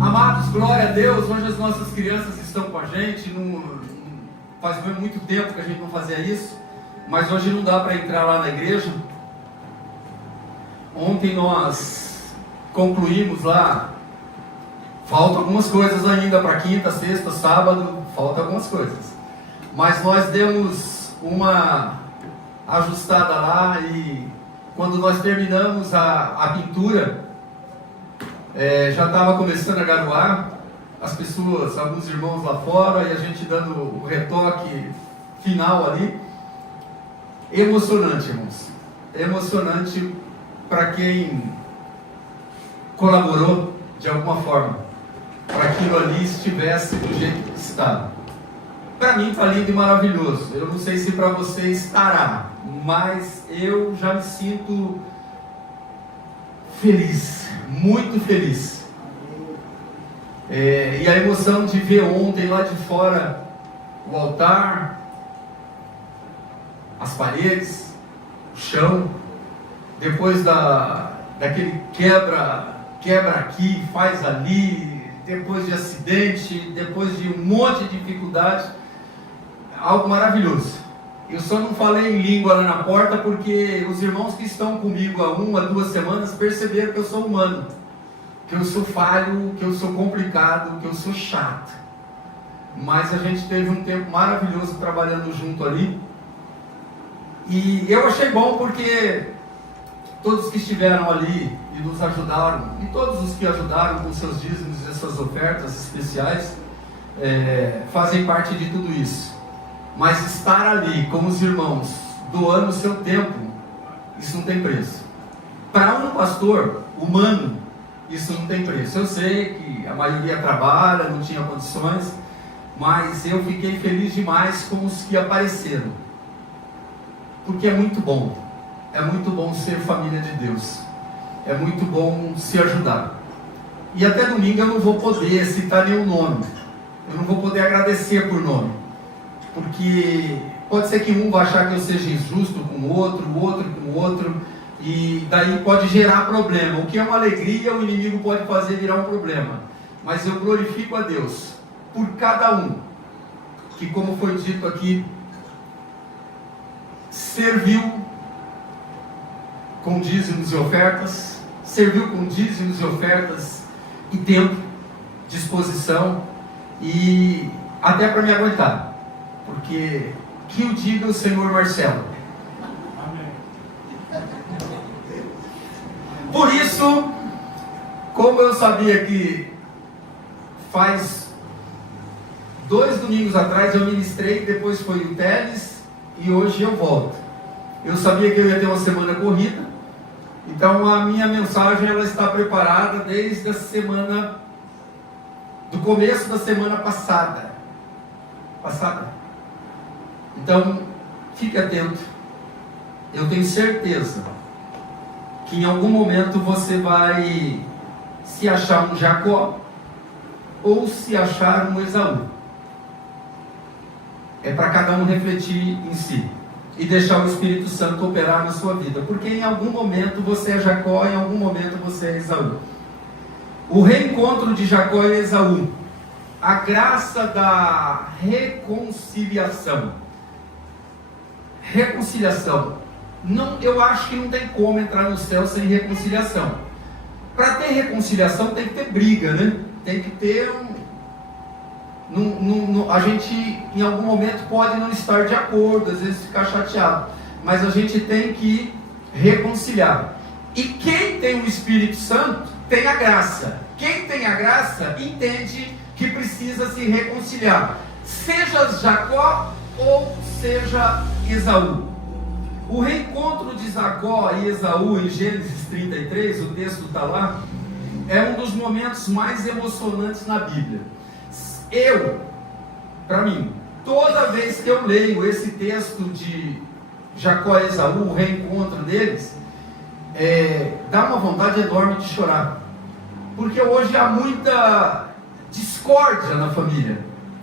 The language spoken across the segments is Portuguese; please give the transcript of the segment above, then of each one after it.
Amados, glória a Deus. Hoje as nossas crianças estão com a gente. Faz muito tempo que a gente não fazia isso, mas hoje não dá para entrar lá na igreja. Ontem nós concluímos lá. Faltam algumas coisas ainda para quinta, sexta, sábado. Faltam algumas coisas, mas nós demos uma ajustada lá, e quando nós terminamos a pintura, já estava começando a garoar, as pessoas, alguns irmãos lá fora, e a gente dando o retoque final ali. Emocionante, irmãos, emocionante para quem colaborou de alguma forma, para aquilo ali estivesse do jeito que está. Para mim está lindo e maravilhoso. Eu não sei se para você estará, mas eu já me sinto feliz, muito feliz. E a emoção de ver ontem lá de fora o altar, as paredes, o chão, depois daquele quebra aqui, faz ali, depois de acidente, depois de um monte de dificuldade, algo maravilhoso. Eu só não falei em língua lá na porta porque os irmãos que estão comigo há 1 a 2 semanas perceberam que eu sou humano, que eu sou falho, que eu sou complicado, que eu sou chato. Mas a gente teve um tempo maravilhoso trabalhando junto ali, e eu achei bom porque todos que estiveram ali e nos ajudaram, e todos os que ajudaram com seus dízimos e suas ofertas especiais, fazem parte de tudo isso. Mas estar ali com os irmãos, doando o seu tempo, isso não tem preço. Para um pastor humano, isso não tem preço. Eu sei que a maioria trabalha, não tinha condições, mas eu fiquei feliz demais com os que apareceram, porque é muito bom ser família de Deus, é muito bom se ajudar. E até domingo eu não vou poder citar nenhum nome, eu não vou poder agradecer por nome, porque pode ser que um vai achar que eu seja injusto com o outro com o outro, e daí pode gerar problema. O que é uma alegria, o inimigo pode fazer virar um problema. Mas eu glorifico a Deus por cada um que, como foi dito aqui, serviu com dízimos e ofertas, e tempo, disposição, e até para me aguentar, porque que o diga o Senhor Marcelo. Por isso, como eu sabia que faz 2 domingos atrás eu ministrei, depois foi o Teles, e hoje eu volto. Eu sabia que eu ia ter uma semana corrida, então a minha mensagem ela está preparada desde a semana, do começo da semana passada. Então, fique atento. Eu tenho certeza que em algum momento você vai se achar um Jacó ou se achar um Esaú. É para cada um refletir em si e deixar o Espírito Santo operar na sua vida, porque em algum momento você é Jacó, em algum momento você é Esaú. O reencontro de Jacó e Esaú, a graça da reconciliação. Não, eu acho que não tem como entrar no céu sem reconciliação. Para ter reconciliação tem que ter briga, né? Tem que ter a gente em algum momento pode não estar de acordo, às vezes ficar chateado, mas a gente tem que reconciliar. E quem tem o Espírito Santo tem a graça. Quem tem a graça entende que precisa se reconciliar, seja Jacó ou seja Esaú. O reencontro de Jacó e Esaú em Gênesis 33, o texto está lá, é um dos momentos mais emocionantes na Bíblia. Para mim, toda vez que eu leio esse texto de Jacó e Esaú, o reencontro deles, dá uma vontade enorme de chorar, porque hoje há muita discórdia na família,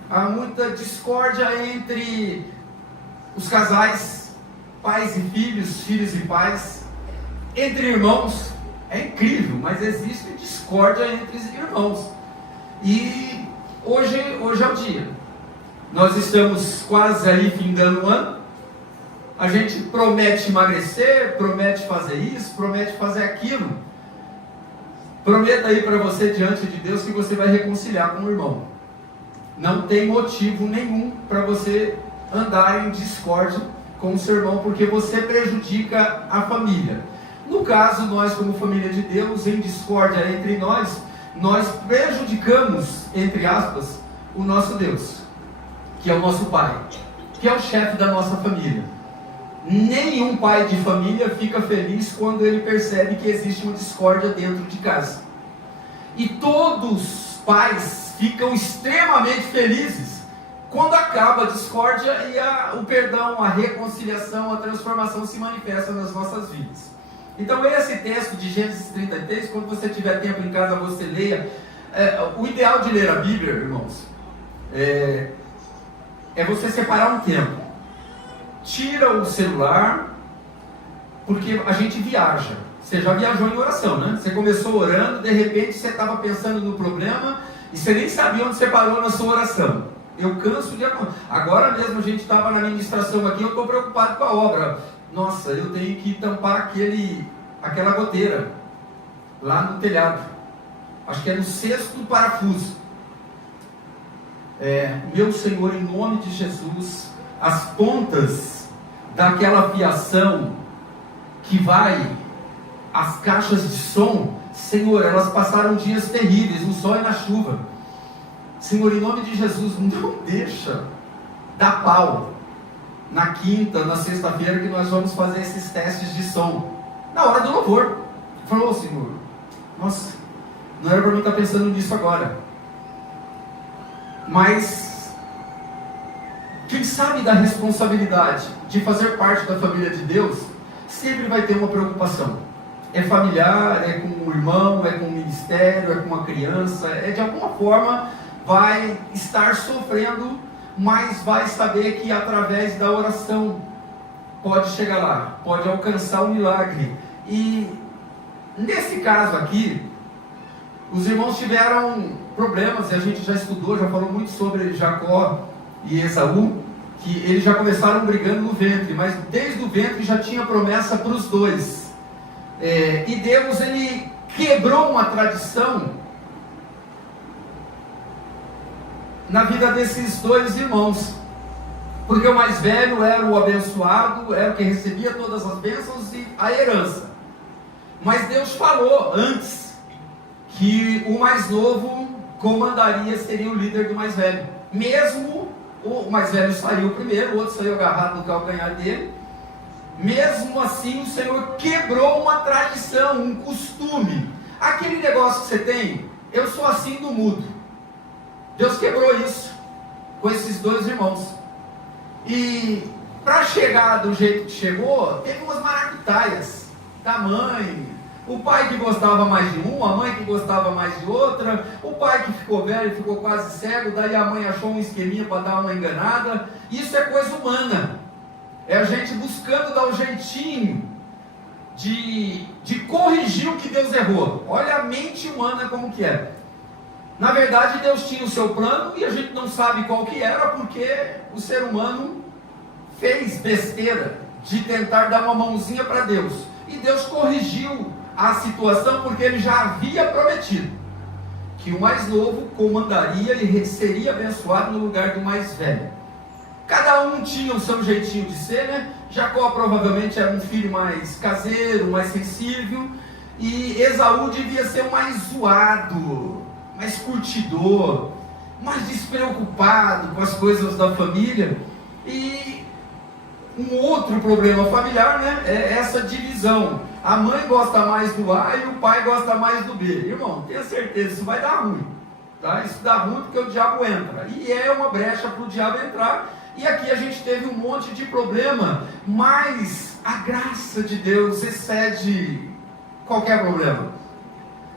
há muita discórdia entre os casais, pais e filhos, filhos e pais, entre irmãos. É incrível, mas existe discórdia entre os irmãos. E hoje é o dia. Nós estamos quase aí findando o ano. A gente promete emagrecer, promete fazer isso, promete fazer aquilo. Prometa aí para você diante de Deus que você vai reconciliar com o irmão. Não tem motivo nenhum para você andar em discórdia com o seu irmão, porque você prejudica a família. No caso, nós como família de Deus, em discórdia entre nós prejudicamos, entre aspas, o nosso Deus, que é o nosso Pai, que é o chefe da nossa família. Nenhum pai de família fica feliz quando ele percebe que existe uma discórdia dentro de casa. E todos os pais ficam extremamente felizes quando acaba a discórdia e o perdão, a reconciliação, a transformação se manifesta nas nossas vidas. Então esse texto de Gênesis 33, quando você tiver tempo em casa, você leia. O ideal de ler a Bíblia, irmãos, é você separar um tempo. Tira o celular, porque a gente viaja. Você já viajou em oração, né? Você começou orando, de repente você estava pensando no problema e você nem sabia onde você parou na sua oração. Eu canso de... Agora mesmo a gente estava na ministração aqui, eu estou preocupado com a obra. Nossa, eu tenho que tampar aquela goteira lá no telhado. Acho que é no 6º parafuso. Meu Senhor, em nome de Jesus, as pontas daquela fiação que vai às caixas de som, Senhor, elas passaram dias terríveis, no sol e na chuva. Senhor, em nome de Jesus, não deixa dar pau na quinta, na sexta-feira, que nós vamos fazer esses testes de som, na hora do louvor. Falou, Senhor, nossa, não era para mim estar pensando nisso agora, mas quem sabe da responsabilidade de fazer parte da família de Deus, sempre vai ter uma preocupação. É familiar, é com o irmão, é com o ministério, é com a criança, de alguma forma vai estar sofrendo, mas vai saber que através da oração pode chegar lá, pode alcançar o milagre. E nesse caso aqui, os irmãos tiveram problemas, e a gente já estudou, já falou muito sobre Jacó e Esaú, que eles já começaram brigando no ventre, mas desde o ventre já tinha promessa para os dois. E Deus, ele quebrou uma tradição na vida desses dois irmãos, porque o mais velho era o abençoado, era o que recebia todas as bênçãos e a herança. Mas Deus falou antes que o mais novo comandaria, seria o líder do mais velho. Mesmo o mais velho saiu primeiro, o outro saiu agarrado no calcanhar dele. Mesmo assim, o Senhor quebrou uma tradição, um costume. Aquele negócio que você tem, eu sou assim do mudo. Deus quebrou isso com esses dois irmãos. E para chegar do jeito que chegou, teve umas maracutaias da mãe. O pai que gostava mais de um, a mãe que gostava mais de outra. O pai que ficou velho, ficou quase cego. Daí a mãe achou um esqueminha para dar uma enganada. Isso é coisa humana. É a gente buscando dar um jeitinho de corrigir o que Deus errou. Olha a mente humana como que é. Na verdade, Deus tinha o seu plano e a gente não sabe qual que era, porque o ser humano fez besteira de tentar dar uma mãozinha para Deus. E Deus corrigiu a situação, porque Ele já havia prometido que o mais novo comandaria e seria abençoado no lugar do mais velho. Cada um tinha o seu jeitinho de ser, né? Jacó provavelmente era um filho mais caseiro, mais sensível, e Esaú devia ser o mais zoado, mais curtidor, mais despreocupado com as coisas da família. E um outro problema familiar, né, é essa divisão. A mãe gosta mais do A e o pai gosta mais do B. Irmão, tenha certeza, isso vai dar ruim, tá? Isso dá ruim porque o diabo entra, e é uma brecha para o diabo entrar. E aqui a gente teve um monte de problema, mas a graça de Deus excede qualquer problema.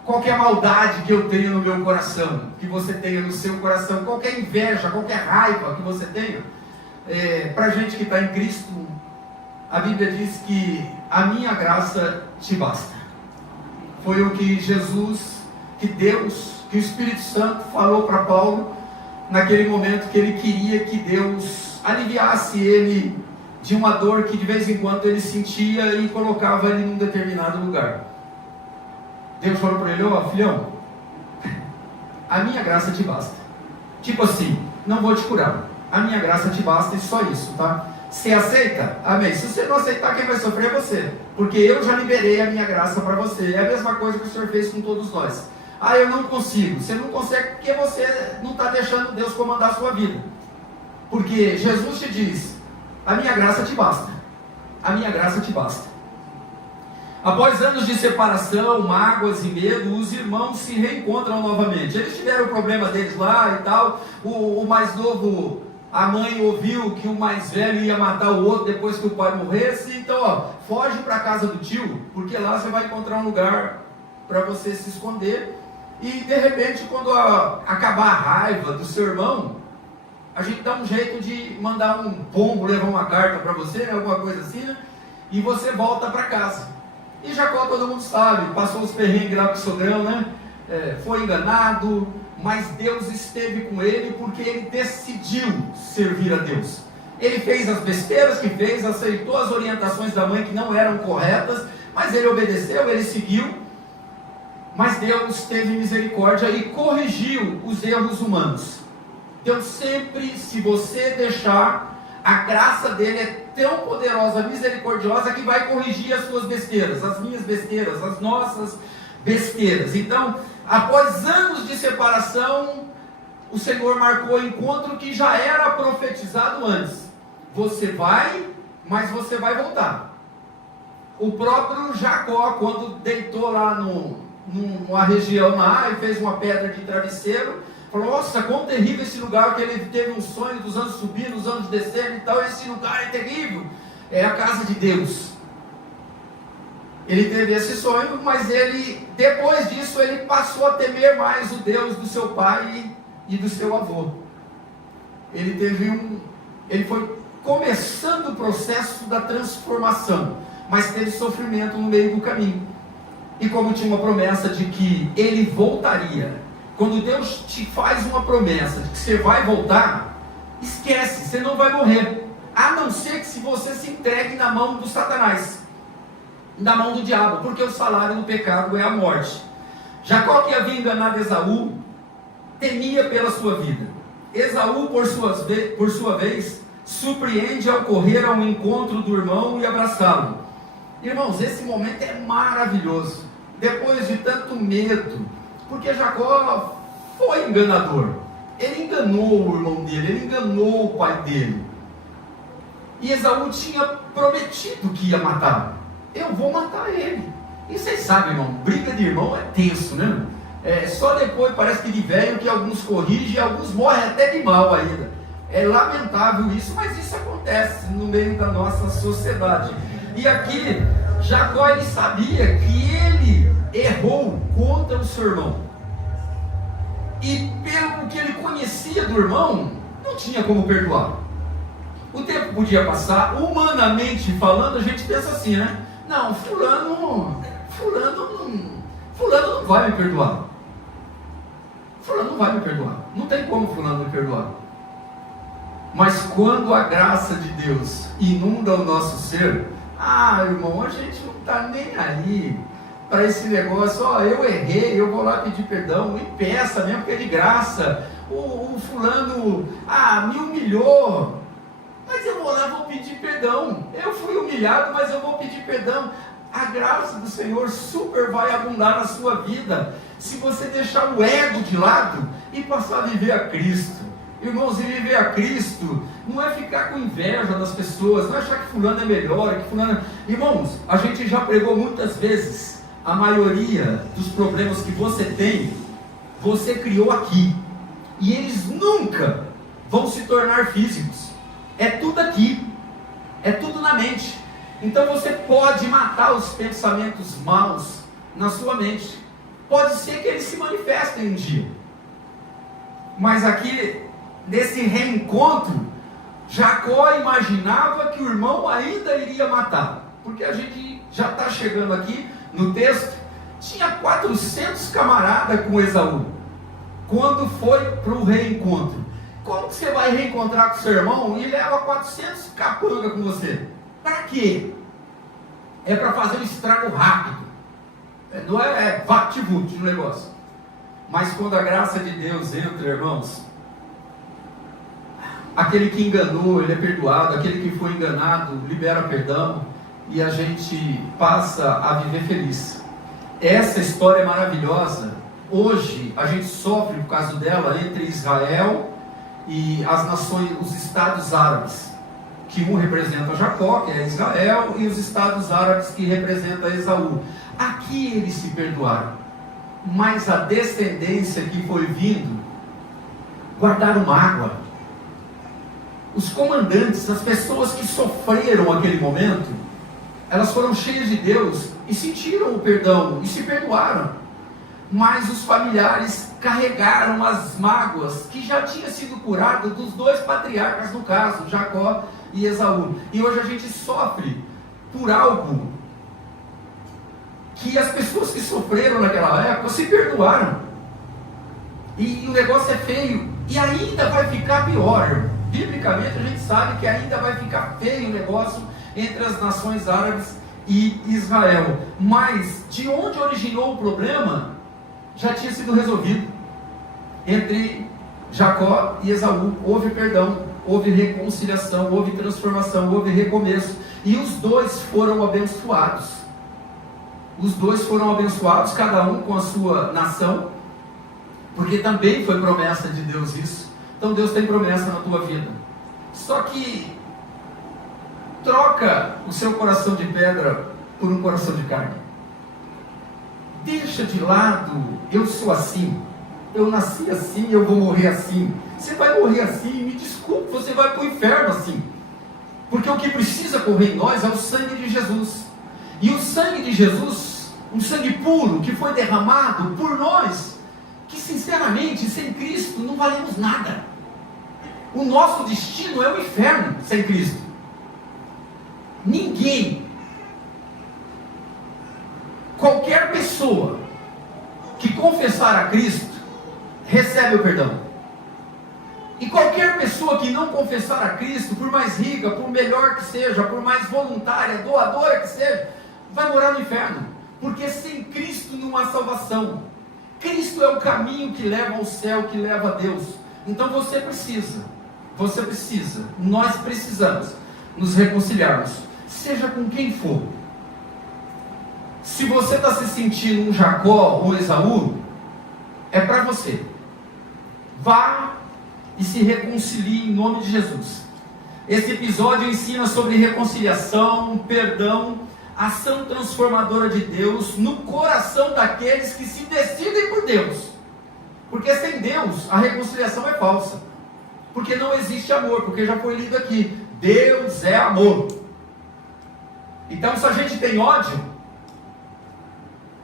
Qualquer maldade que eu tenha no meu coração, que você tenha no seu coração, qualquer inveja, qualquer raiva que você tenha, para a gente que está em Cristo, a Bíblia diz que a minha graça te basta. Foi o que Jesus que o Espírito Santo falou para Paulo, naquele momento que ele queria que Deus aliviasse ele de uma dor que de vez em quando ele sentia e colocava ele num determinado lugar. Deus falou para ele: ó, filhão, a minha graça te basta. Tipo assim, não vou te curar, a minha graça te basta e só isso, tá? Você aceita? Amém. Se você não aceitar, quem vai sofrer é você, porque eu já liberei a minha graça para você. É a mesma coisa que o Senhor fez com todos nós. Ah, eu não consigo. Você não consegue porque você não está deixando Deus comandar a sua vida. Porque Jesus te diz: a minha graça te basta. A minha graça te basta. Após anos de separação, mágoas e medo, os irmãos se reencontram novamente. Eles tiveram o problema deles lá e tal. O mais novo, a mãe ouviu que o mais velho ia matar o outro depois que o pai morresse. Então, ó, foge para a casa do tio, porque lá você vai encontrar um lugar para você se esconder. E de repente, quando acabar a raiva do seu irmão, a gente dá um jeito de mandar um pombo levar uma carta para você, né, alguma coisa assim, né, e você volta para casa. E Jacó, todo mundo sabe, passou os perrengues lá com o sogrão, né? Foi enganado, mas Deus esteve com ele porque ele decidiu servir a Deus. Ele fez as besteiras que fez, aceitou as orientações da mãe que não eram corretas, mas ele obedeceu, ele seguiu. Mas Deus teve misericórdia e corrigiu os erros humanos. Deus sempre, se você deixar, a graça dele é tão poderosa, misericordiosa, que vai corrigir as suas besteiras, as minhas besteiras, as nossas besteiras. Então, após anos de separação, o Senhor marcou o encontro que já era profetizado antes. Você vai, mas você vai voltar. O próprio Jacó, quando deitou lá numa região lá e fez uma pedra de travesseiro, falou: nossa, quão terrível esse lugar, que ele teve um sonho dos anos subindo, dos anos descendo e tal. Esse lugar é terrível, é a casa de Deus. Ele teve esse sonho, mas ele, depois disso, ele passou a temer mais o Deus do seu pai e do seu avô. Ele foi começando o processo da transformação, mas teve sofrimento no meio do caminho. E como tinha uma promessa de que ele voltaria, quando Deus te faz uma promessa de que você vai voltar, esquece, você não vai morrer, a não ser que se você se entregue na mão do Satanás, na mão do diabo, porque o salário do pecado é a morte. Jacó, que havia enganado Esaú, temia pela sua vida. Esaú, por sua vez, surpreende ao correr ao encontro do irmão e abraçá-lo. Irmãos, esse momento é maravilhoso, depois de tanto medo, porque Jacó foi enganador. Ele enganou o irmão dele, ele enganou o pai dele. E Esaú tinha prometido que ia matar. Eu vou matar ele. E vocês sabem, irmão, briga de irmão é tenso, né? Só depois, parece que de velho, que alguns corrigem e alguns morrem até de mal ainda. É lamentável isso, mas isso acontece no meio da nossa sociedade. E aqui, Jacó, ele sabia que ele errou contra o seu irmão. E pelo que ele conhecia do irmão, não tinha como perdoar. O tempo podia passar, humanamente falando, a gente pensa assim, né? Não, fulano não vai me perdoar. Fulano não vai me perdoar. Não tem como fulano me perdoar. Mas quando a graça de Deus inunda o nosso ser, irmão, a gente não está nem aí para esse negócio. Eu errei, eu vou lá pedir perdão, e peça mesmo, porque é de graça. O fulano, me humilhou, mas eu vou lá, vou pedir perdão. Eu fui humilhado, mas eu vou pedir perdão. A graça do Senhor super vai abundar na sua vida, se você deixar o ego de lado e passar a viver a Cristo. Irmãos, e viver a Cristo não é ficar com inveja das pessoas, não é achar que fulano é melhor, que fulano... Irmãos, a gente já pregou muitas vezes, a maioria dos problemas que você tem, você criou aqui, e eles nunca vão se tornar físicos. É tudo aqui, é tudo na mente. Então você pode matar os pensamentos maus na sua mente, pode ser que eles se manifestem um dia, mas aqui, nesse reencontro, Jacó imaginava que o irmão ainda iria matar, porque a gente já está chegando aqui no texto, tinha 400 camaradas com Esaú. Quando foi para o reencontro, como que você vai reencontrar com seu irmão e leva 400 capanga com você? Para quê? É para fazer um estrago rápido. Não é vapt-vupt o negócio. Mas quando a graça de Deus entra, irmãos, aquele que enganou, ele é perdoado. Aquele que foi enganado, libera perdão. E a gente passa a viver feliz. Essa história é maravilhosa. Hoje a gente sofre por causa dela entre Israel e as nações, os estados árabes, que um representa Jacó, que é Israel, e os estados árabes que representam Esaú. Aqui eles se perdoaram, mas a descendência que foi vindo guardaram mágoa. Os comandantes, as pessoas que sofreram aquele momento, elas foram cheias de Deus e sentiram o perdão e se perdoaram. Mas os familiares carregaram as mágoas que já tinha sido curada dos dois patriarcas, no caso, Jacó e Esaú. E hoje a gente sofre por algo que as pessoas que sofreram naquela época se perdoaram. E o negócio é feio. E ainda vai ficar pior. Biblicamente a gente sabe que ainda vai ficar feio o negócio entre as nações árabes e Israel. Mas de onde originou o problema já tinha sido resolvido. Entre Jacó e Esaú houve perdão, houve reconciliação, houve transformação, houve recomeço. E os dois foram abençoados. Os dois foram abençoados, cada um com a sua nação, porque também foi promessa de Deus isso. Então Deus tem promessa na tua vida. Só que troca o seu coração de pedra por um coração de carne. Deixa de lado, eu sou assim, eu nasci assim, eu vou morrer assim. Você vai morrer assim, me desculpe, você vai para o inferno assim. Porque o que precisa correr em nós é o sangue de Jesus. E o sangue de Jesus, um sangue puro que foi derramado por nós, que sinceramente, sem Cristo, não valemos nada. O nosso destino é o inferno sem Cristo. Ninguém, qualquer pessoa que confessar a Cristo, recebe o perdão. E qualquer pessoa que não confessar a Cristo, por mais rica, por melhor que seja, por mais voluntária, doadora que seja, vai morar no inferno. Porque sem Cristo não há salvação. Cristo é o caminho que leva ao céu, que leva a Deus. Então você precisa, nós precisamos nos reconciliarmos, seja com quem for. Se você está se sentindo um Jacó ou Esaú, é para você. Vá e se reconcilie em nome de Jesus. Esse episódio ensina sobre reconciliação, perdão, ação transformadora de Deus no coração daqueles que se decidem por Deus. Porque sem Deus a reconciliação é falsa. Porque não existe amor, porque já foi lido aqui. Deus é amor. Então se a gente tem ódio,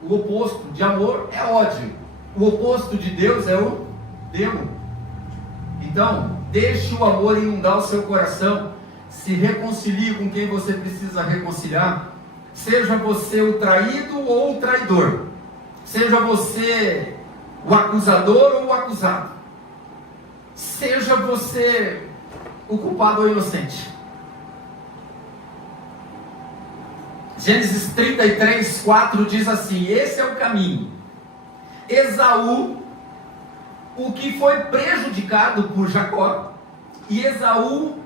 o oposto de amor é ódio. O oposto de Deus é o demo. Então, deixe o amor inundar o seu coração. Se reconcilie com quem você precisa reconciliar. Seja você o traído ou o traidor. Seja você o acusador ou o acusado. Seja você o culpado ou inocente. Gênesis 33, 4 diz assim: esse é o caminho. Esaú, o que foi prejudicado por Jacó, e Esaú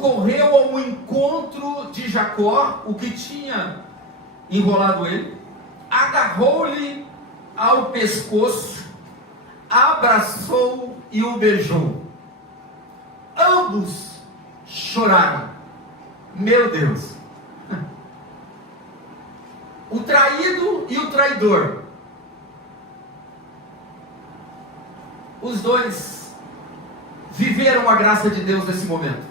correu ao encontro de Jacó, o que tinha enrolado ele, agarrou-lhe ao pescoço, abraçou e o beijou. Ambos choraram. Meu Deus! O traído e o traidor, os dois viveram a graça de Deus nesse momento.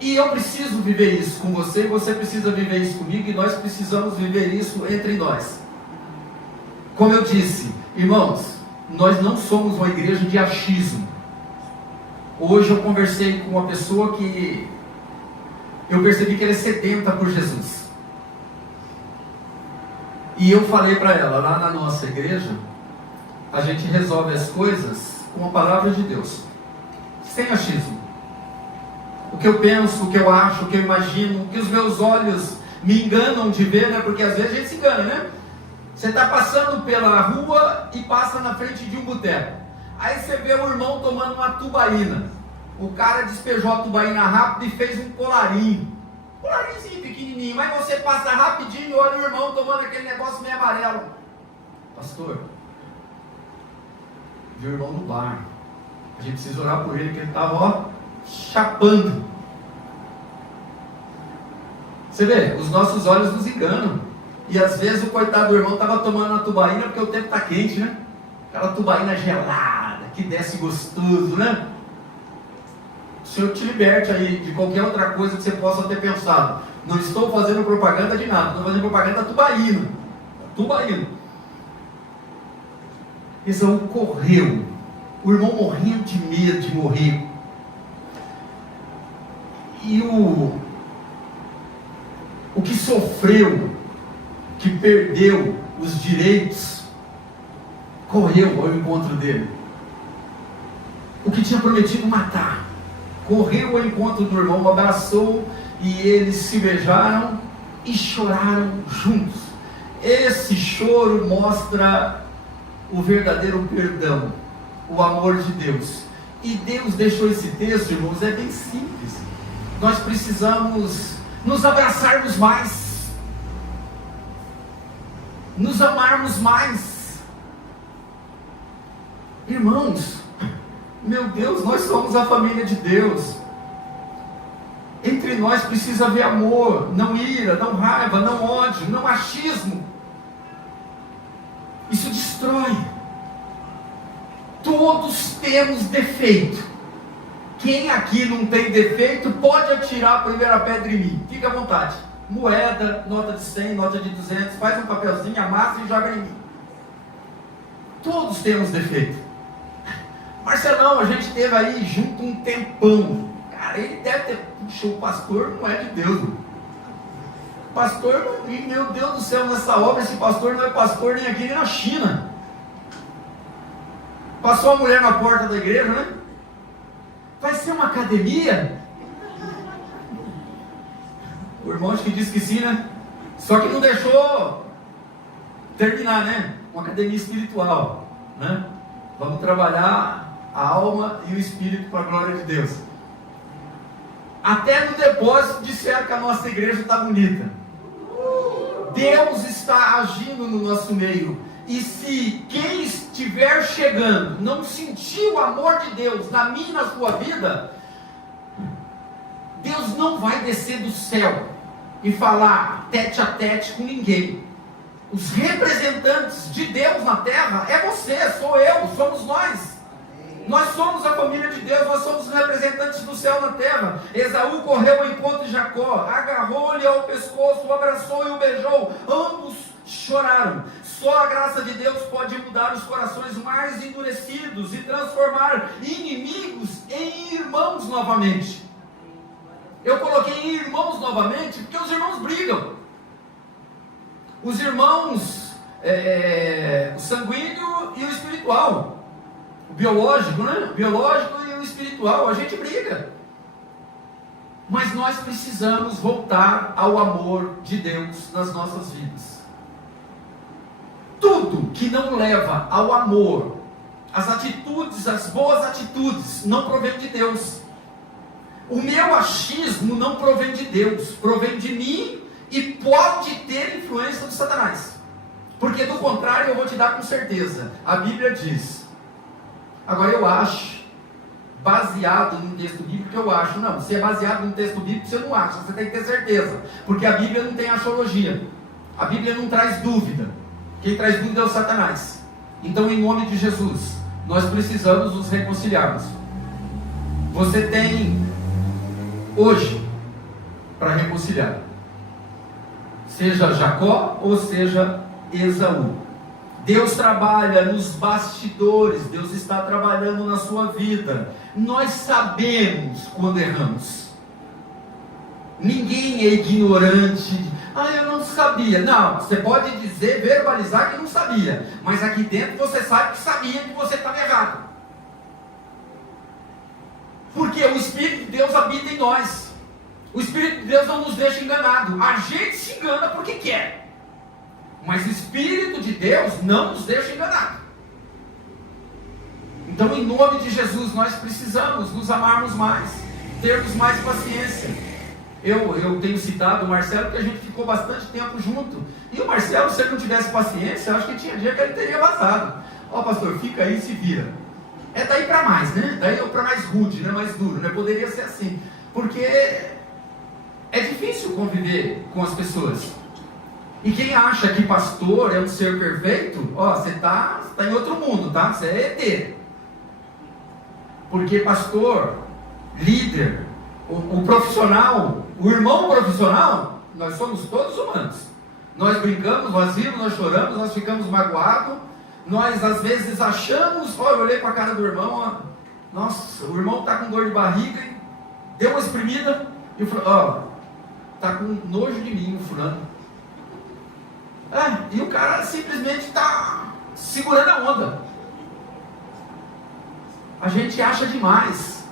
E eu preciso viver isso com você, e você precisa viver isso comigo, e nós precisamos viver isso entre nós. Como eu disse, irmãos, nós não somos uma igreja de achismo. Hoje eu conversei com uma pessoa que eu percebi que ela é sedenta por Jesus. E eu falei para ela, lá na nossa igreja, a gente resolve as coisas com a palavra de Deus, sem achismo. O que eu penso, o que eu acho, o que eu imagino, o que os meus olhos me enganam de ver, né? Porque às vezes a gente se engana, né? Você está passando pela rua e passa na frente de um boteco. Aí você vê o irmão tomando uma tubaína. O cara despejou a tubaína rápido e fez um colarinho. Colarinhozinho pequenininho. Mas você passa rapidinho e olha o irmão tomando aquele negócio meio amarelo. Pastor, viu o irmão no bar. A gente precisa orar por ele, que ele estava, ó, chapando. Você vê, os nossos olhos nos enganam. E às vezes o coitado do irmão estava tomando uma tubaína porque o tempo está quente, né? Aquela tubaína gelada, que desce gostoso, né? O Senhor te liberte aí de qualquer outra coisa que você possa ter pensado. Não estou fazendo propaganda de nada, estou fazendo propaganda da tubaína. Tubaína. Esaú correu. O irmão morrendo de medo de morrer. E o que sofreu, que perdeu os direitos, correu ao encontro dele. O que tinha prometido matar, correu ao encontro do irmão, o abraçou, e eles se beijaram e choraram juntos. Esse choro mostra o verdadeiro perdão, o amor de Deus. E Deus deixou esse texto, irmãos, é bem simples. Nós precisamos nos abraçarmos mais, nos amarmos mais. Irmãos, meu Deus, nós somos a família de Deus. Entre nós precisa haver amor, não ira, não raiva, não ódio, não achismo. Isso destrói. Todos temos defeito. Quem aqui não tem defeito pode atirar a primeira pedra em mim. Fique à vontade. Moeda, nota de 100, nota de 200, faz um papelzinho, amassa e joga em mim. Todos temos defeito. Marcelão, a gente teve aí junto um tempão. Cara, ele deve ter... Puxa, o pastor não é de Deus. Pastor, meu Deus do céu, nessa obra, esse pastor não é pastor nem aqui nem na China. Passou a mulher na porta da igreja, né? Vai ser uma academia? O irmão acho que disse que sim, né? Só que não deixou terminar, né? Uma academia espiritual, né? Vamos trabalhar a alma e o espírito para a glória de Deus. Até no depósito disseram que a nossa igreja está bonita. Deus está agindo no nosso meio. E se quem estiver chegando não sentir o amor de Deus na minha e na sua vida, Deus não vai descer do céu e falar tete a tete com ninguém. Os representantes de Deus na terra é você, sou eu, somos nós. Nós somos a família de Deus, nós somos os representantes do céu na terra. Esaú correu ao encontro de Jacó, agarrou-lhe ao pescoço, o abraçou e o beijou. Ambos choraram. Só a graça de Deus pode mudar os corações mais endurecidos e transformar inimigos em irmãos novamente. Eu coloquei em irmãos novamente porque os irmãos brigam. Os irmãos, o sanguíneo e o espiritual. O biológico, né? O biológico e o espiritual, a gente briga. Mas nós precisamos voltar ao amor de Deus nas nossas vidas. Tudo que não leva ao amor, as atitudes, as boas atitudes, não provém de Deus. O meu achismo não provém de Deus, provém de mim e pode ter influência de Satanás. Porque do contrário eu vou te dar com certeza. A Bíblia diz... Agora eu acho, baseado num texto bíblico, eu acho. Não, se é baseado num texto bíblico, você não acha, você tem que ter certeza. Porque a Bíblia não tem axiologia. A Bíblia não traz dúvida. Quem traz dúvida é o Satanás. Então, em nome de Jesus, nós precisamos nos reconciliarmos. Você tem hoje para reconciliar. Seja Jacó ou seja Esaú. Deus trabalha nos bastidores, Deus está trabalhando na sua vida. Nós sabemos quando erramos. Ninguém é ignorante. Ah, eu não sabia. Não, você pode dizer, verbalizar que não sabia, mas aqui dentro você sabe que sabia que você estava errado. Porque o Espírito de Deus habita em nós. O Espírito de Deus não nos deixa enganado. A gente se engana porque quer, mas o Espírito de Deus não nos deixa enganado. Então, em nome de Jesus, nós precisamos nos amarmos mais, termos mais paciência. Eu tenho citado o Marcelo porque a gente ficou bastante tempo junto. E o Marcelo, se ele não tivesse paciência, eu acho que tinha dia que ele teria vazado. Ó, pastor, fica aí e se vira. É daí para mais, né? Daí para mais rude, né? Mais duro, né? Poderia ser assim. Porque é difícil conviver com as pessoas. E quem acha que pastor é um ser perfeito, ó, você tá em outro mundo, tá? Você é ET. Porque pastor, líder, o profissional, o irmão profissional, nós somos todos humanos. Nós brincamos, nós rimos, nós choramos, nós ficamos magoados. Nós às vezes achamos, ó, eu olhei para a cara do irmão, ó, nossa, o irmão está com dor de barriga, deu uma espremida, e eu falei, ó, está com nojo de mim, o fulano. E o cara simplesmente está segurando a onda. A gente acha demais.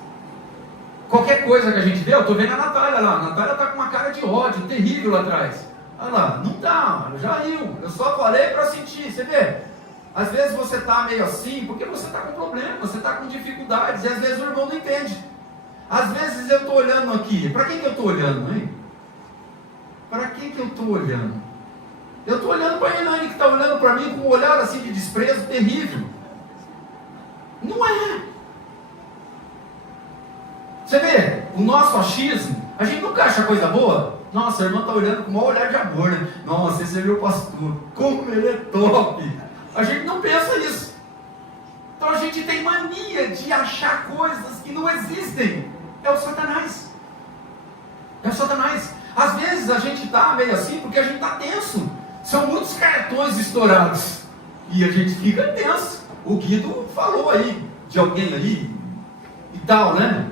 Qualquer coisa que a gente vê, eu estou vendo a Natália lá, a Natália está com uma cara de ódio terrível lá atrás. Olha lá, não está, já riu, eu só falei para sentir, você vê? Às vezes você está meio assim, porque você está com problema, você está com dificuldades, e às vezes o irmão não entende. Às vezes eu estou olhando aqui, para quem que eu estou olhando, hein? Para quem que eu estou olhando? Eu estou olhando para a Elaine, que está olhando para mim com um olhar assim de desprezo terrível. Não é. Você vê, o nosso achismo, a gente nunca acha coisa boa. Nossa, a irmã está olhando com o maior olhar de amor, né? Nossa, esse é meu pastor, como ele é top. A gente não pensa isso. Então a gente tem mania de achar coisas que não existem. É o Satanás. É o Satanás. Às vezes a gente está meio assim porque a gente está tenso. São muitos cartões estourados. E a gente fica tenso. O Guido falou aí, de alguém aí, e tal, né?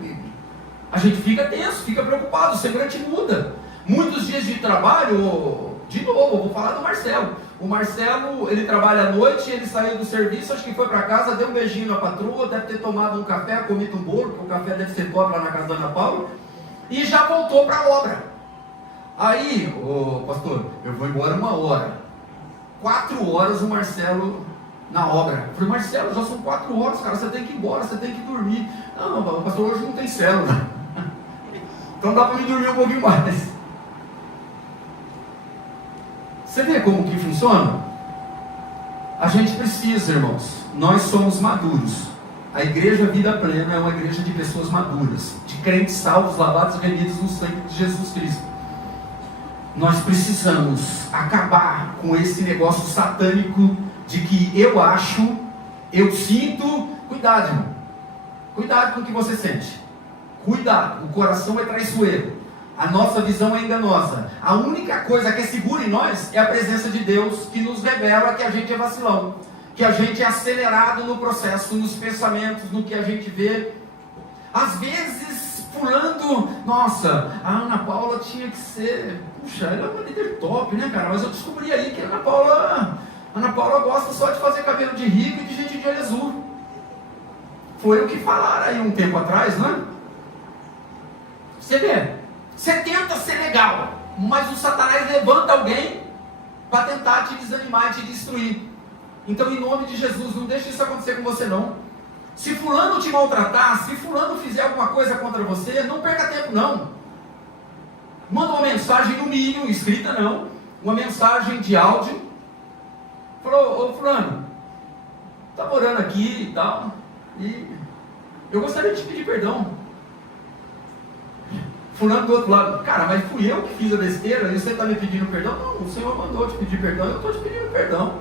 A gente fica tenso, fica preocupado, o semblante muda. Muitos dias de trabalho, de novo, eu vou falar do Marcelo. O Marcelo, ele trabalha à noite, ele saiu do serviço, acho que foi para casa, deu um beijinho na patroa, deve ter tomado um café, comido um bolo, porque o café deve ser top lá na casa da Ana Paula, e já voltou para a obra. Aí, pastor, eu vou embora 1 hora. 4 horas o Marcelo na obra. Eu falei, Marcelo, já são 4 horas, cara, você tem que ir embora, você tem que dormir. Não, pastor, hoje não tem célula. Então dá para me dormir um pouquinho mais. Você vê como que funciona? A gente precisa, irmãos, nós somos maduros. A igreja Vida Plena é uma igreja de pessoas maduras, de crentes salvos, lavados e remidos no sangue de Jesus Cristo. Nós precisamos acabar com esse negócio satânico de que eu acho, eu sinto. Cuidado, irmão. Cuidado com o que você sente. Cuidado, o coração é traiçoeiro. A nossa visão é enganosa. A única coisa que é segura em nós é a presença de Deus, que nos revela que a gente é vacilão, que a gente é acelerado no processo, nos pensamentos, no que a gente vê. Às vezes, pulando, nossa, a Ana Paula tinha que ser, puxa, ela é uma líder top, né, cara? Mas eu descobri aí que a Ana Paula gosta só de fazer cabelo de rico e de gente de olho azul. Foi o que falaram aí um tempo atrás, não é? Você vê? Você tenta ser legal, mas o Satanás levanta alguém para tentar te desanimar e te destruir. Então, em nome de Jesus, não deixe isso acontecer com você não. Se fulano te maltratar, se fulano fizer alguma coisa contra você, não perca tempo não. Manda uma mensagem no mínimo, escrita não, uma mensagem de áudio. Falou, ô fulano, tá morando aqui e tal, e eu gostaria de te pedir perdão. Fulano do outro lado, cara, mas fui eu que fiz a besteira e você está me pedindo perdão? Não, o Senhor mandou te pedir perdão, eu estou te pedindo perdão.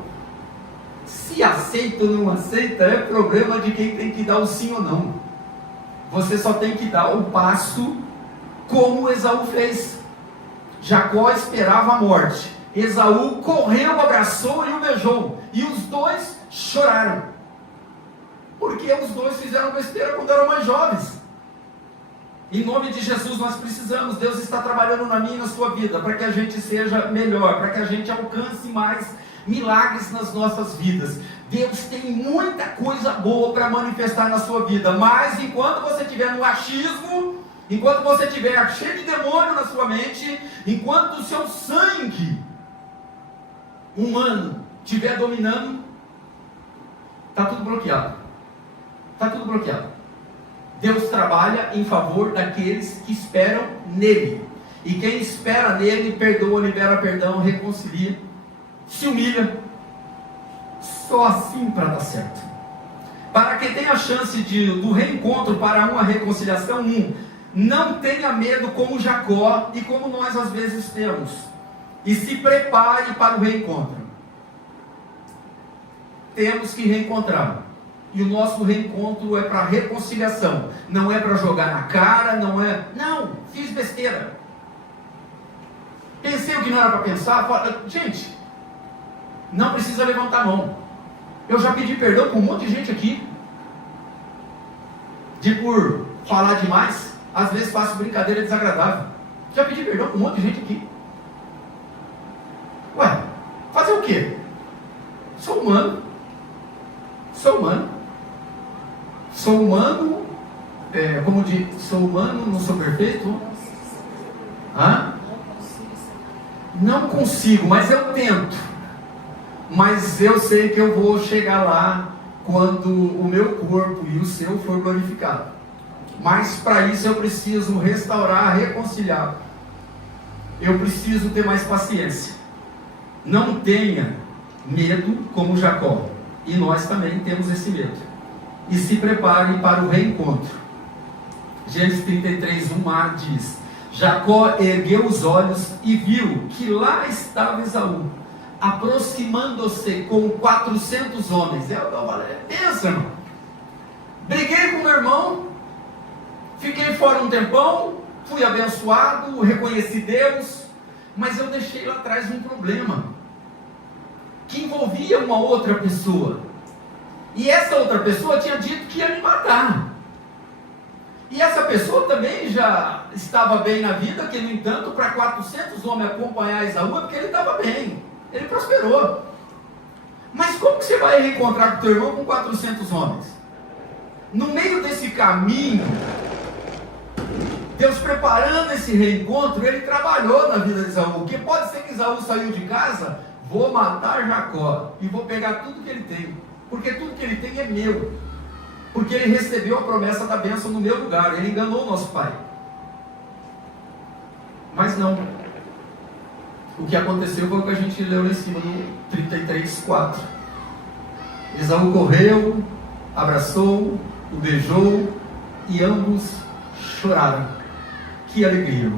Se aceita ou não aceita, é problema de quem tem que dar o sim ou não. Você só tem que dar o passo como Esaú fez. Jacó esperava a morte. Esaú correu, abraçou e o beijou. E os dois choraram. Porque os dois fizeram besteira quando eram mais jovens. Em nome de Jesus nós precisamos. Deus está trabalhando na minha e na sua vida para que a gente seja melhor, para que a gente alcance mais milagres nas nossas vidas. Deus tem muita coisa boa para manifestar na sua vida, mas enquanto você estiver no achismo, enquanto você estiver cheio de demônio na sua mente, enquanto o seu sangue humano estiver dominando, está tudo bloqueado. Está tudo bloqueado. Deus trabalha em favor daqueles que esperam nele. E quem espera nele, perdoa, libera perdão, reconcilia, se humilha. Só assim para dar certo. Para quem tem a chance do reencontro para uma reconciliação, não tenha medo como Jacó e como nós às vezes temos. E se prepare para o reencontro. Temos que reencontrar. E o nosso reencontro é para reconciliação. Não é para jogar na cara, não, fiz besteira. Pensei o que não era para pensar. Gente, não precisa levantar a mão. Eu já pedi perdão com um monte de gente aqui. Por falar demais, às vezes faço brincadeira desagradável. Já pedi perdão com um monte de gente aqui. Ué, fazer o quê? Sou humano. Sou humano, como diz, sou humano, não sou perfeito. Não consigo, mas eu tento. Mas eu sei que eu vou chegar lá quando o meu corpo e o seu for glorificado. Mas para isso eu preciso restaurar, reconciliar. Eu preciso ter mais paciência. Não tenha medo como Jacó. E nós também temos esse medo. E se preparem para o reencontro. Gênesis 33:1 diz: Jacó ergueu os olhos e viu que lá estava Esaú, aproximando-se com 400 homens. Pensa, irmão. Briguei com meu irmão, fiquei fora um tempão, fui abençoado, reconheci Deus, mas eu deixei lá atrás um problema que envolvia uma outra pessoa. E essa outra pessoa tinha dito que ia me matar. E essa pessoa também já estava bem na vida, que no entanto, para 400 homens acompanhar Esaú, é porque ele estava bem, ele prosperou. Mas como que você vai reencontrar com teu irmão com 400 homens? No meio desse caminho, Deus preparando esse reencontro, ele trabalhou na vida de Esaú. Porque pode ser que Esaú saiu de casa, vou matar Jacó e vou pegar tudo que ele tem. Porque tudo que ele tem é meu. Porque ele recebeu a promessa da bênção no meu lugar. Ele enganou o nosso pai. Mas não. O que aconteceu foi o que a gente leu lá em cima no 33:4. Esaú correu, abraçou, o beijou e ambos choraram. Que alegria.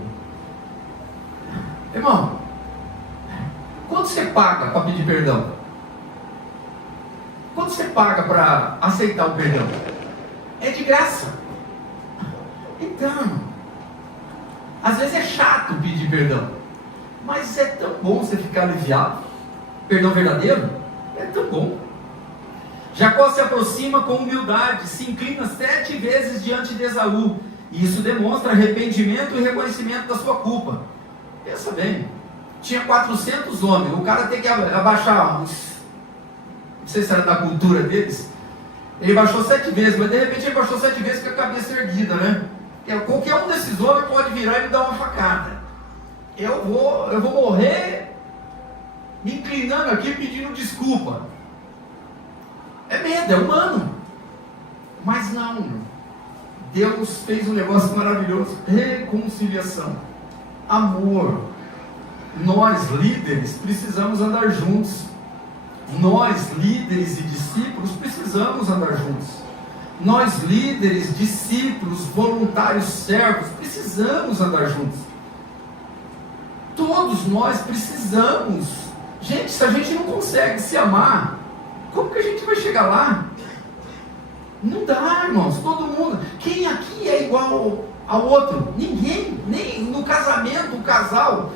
Irmão, quanto você paga para pedir perdão? Quanto você paga para aceitar o perdão? É de graça. Então, às vezes é chato pedir perdão, mas é tão bom você ficar aliviado. Perdão verdadeiro é tão bom. Jacó se aproxima com humildade, se inclina 7 vezes diante de Esaú, e isso demonstra arrependimento e reconhecimento da sua culpa. Pensa bem, tinha 400 homens, o cara tem que abaixar uns, não sei se era da cultura deles, ele baixou 7 vezes, mas de repente ele baixou 7 vezes com a cabeça erguida, né? Qualquer um desses homens pode virar e me dar uma facada. Eu vou morrer me inclinando aqui pedindo desculpa. É medo, é humano. Mas não, Deus fez um negócio maravilhoso. Reconciliação, amor. Nós líderes precisamos andar juntos. Nós líderes e discípulos precisamos andar juntos. Nós líderes, discípulos, voluntários, servos, precisamos andar juntos. Todos nós precisamos. Gente, se a gente não consegue se amar, como que a gente vai chegar lá? Não dá, irmãos, todo mundo. Quem aqui é igual ao outro? Ninguém, nem no casamento, o casal.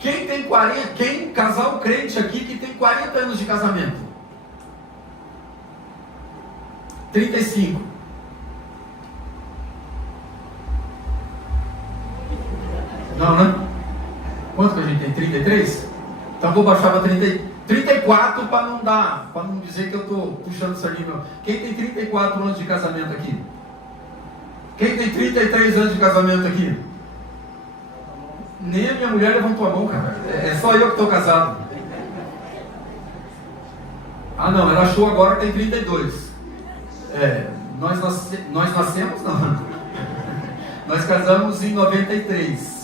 Quem tem 40, casal crente aqui que tem 40 anos de casamento? 35. Quanto que a gente tem? 33? Então vou baixar para 34 para não dizer que eu estou puxando sardinha. Quem tem 34 anos de casamento aqui? Quem tem 33 anos de casamento aqui? Nem a minha mulher levantou a mão, cara. É só eu que estou casado. Ah não, ela achou agora que tem 32. Nós nascemos não. Nós casamos em 93.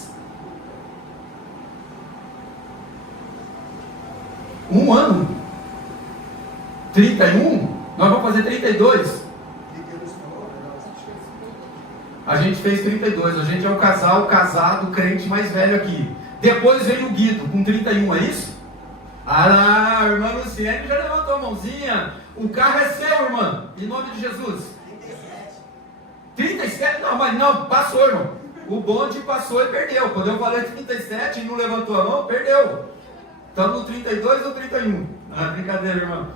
Um ano? 31? Nós vamos fazer 32? A gente fez 32. A gente é o casal casado, crente mais velho aqui. Depois vem o Guido com 31, é isso? Ah lá, a irmã Luciene já levantou a mãozinha. O carro é seu, irmã, em nome de Jesus. 37? Não, mas não, passou, irmão. O bonde passou e perdeu. Quando eu falei 37 e não levantou a mão, perdeu. Estamos no 32 ou 31? Ah, brincadeira, irmão.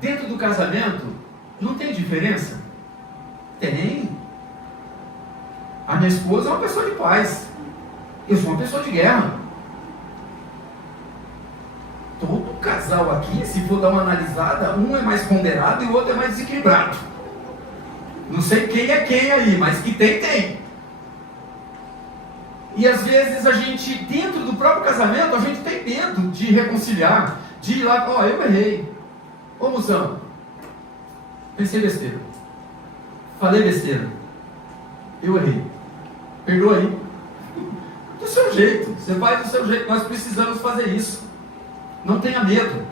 Dentro do casamento, não tem diferença? Tem. A minha esposa é uma pessoa de paz. Eu sou uma pessoa de guerra. Todo casal aqui, se for dar uma analisada, um é mais ponderado e o outro é mais desequilibrado. Não sei quem é quem aí, mas que tem. E às vezes a gente, dentro do próprio casamento, a gente tem medo de reconciliar, de ir lá, eu errei. Ô moção, pensei besteira. Falei besteira. Eu errei. Perdoa aí. Do seu jeito. Você vai do seu jeito. Nós precisamos fazer isso. Não tenha medo.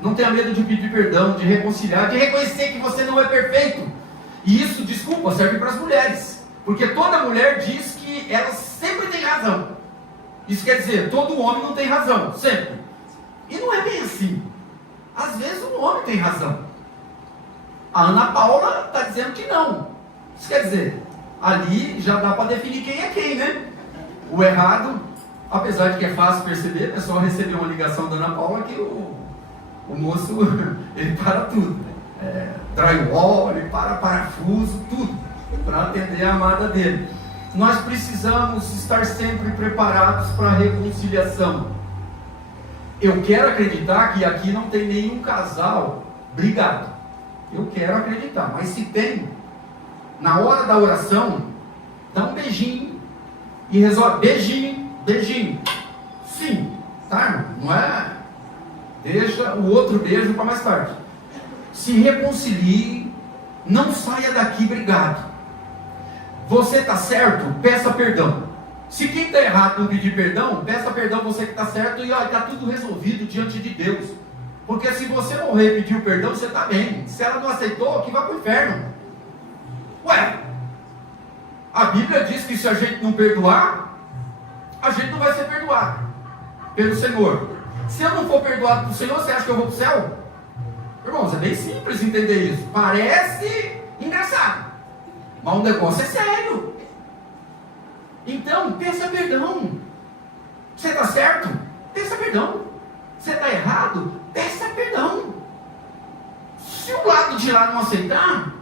Não tenha medo de pedir perdão, de reconciliar, de reconhecer que você não é perfeito. E isso, desculpa, serve para as mulheres. Porque toda mulher diz que ela sempre tem razão. Isso quer dizer, todo homem não tem razão. Sempre. E não é bem assim. Às vezes o homem tem razão. A Ana Paula está dizendo que não. Isso quer dizer, ali já dá para definir quem é quem, né? O errado, apesar de que é fácil perceber, é só receber uma ligação da Ana Paula que o moço, ele para tudo. Drywall, ele para parafuso, tudo, para atender a amada dele. Nós precisamos estar sempre preparados para a reconciliação. Eu quero acreditar que aqui não tem nenhum casal brigado. Eu quero acreditar, mas se tem, na hora da oração, dá um beijinho e resolve. Beijinho. Sim, tá, irmão? Não é? Deixa o outro beijo para mais tarde. Se reconcilie, não saia daqui brigado. Você está certo? Peça perdão. Se quem está errado não pedir perdão, peça perdão você que está certo e está tudo resolvido diante de Deus. Porque se você morrer e pedir o perdão, você está bem. Se ela não aceitou, que vá para o inferno. Ué, a Bíblia diz que se a gente não perdoar, a gente não vai ser perdoado pelo Senhor. Se eu não for perdoado pelo Senhor, você acha que eu vou para o céu? Irmãos, é bem simples entender isso. Parece engraçado, mas o negócio é sério. Então, peça perdão. Você está certo? Peça perdão. Você está errado? Peça perdão. Se o lado de lá não aceitar,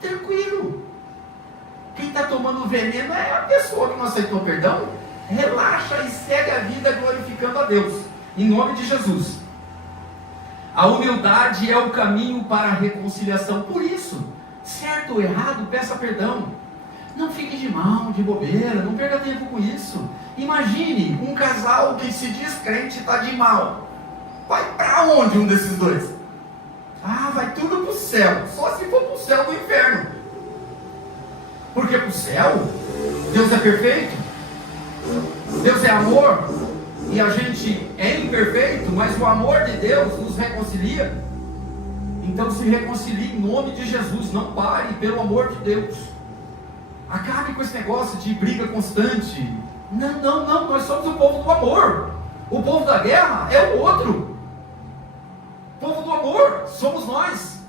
tranquilo. Quem está tomando veneno é a pessoa que não aceitou perdão. Relaxa e segue a vida glorificando a Deus, em nome de Jesus. A humildade é o caminho para a reconciliação. Por isso, certo ou errado, peça perdão. Não fique de mal, de bobeira, não perca tempo com isso. Imagine um casal que se diz crente e está de mal. Vai para onde um desses dois? Vai tudo para o céu. Só se for para o céu do inferno. Porque para o céu, Deus é perfeito. Deus é amor. E a gente é imperfeito, mas o amor de Deus nos reconcilia. Então se reconcilie em nome de Jesus. Não pare, pelo amor de Deus. Acabe com esse negócio de briga constante. Não, nós somos o povo do amor. O povo da guerra é o outro. O povo do amor somos nós.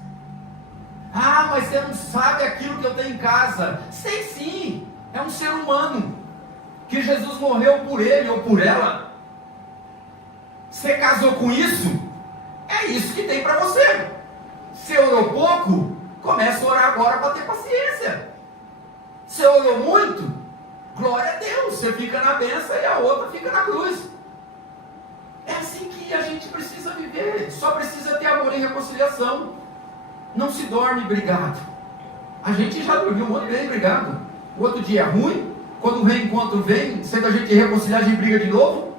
Mas você não sabe aquilo que eu tenho em casa. Sei sim, é um ser humano que Jesus morreu por ele ou por ela. Você casou com isso? É isso que tem para você. Você orou pouco? Começa a orar agora para ter paciência. Você orou muito? glória a Deus, você fica na bênção e a outra fica na cruz. É assim que a gente precisa viver, só precisa ter amor e reconciliação. Não se dorme brigado. A gente já dormiu muito bem brigado. O outro dia é ruim, quando o reencontro vem, sendo a gente reconciliar, a gente briga de novo,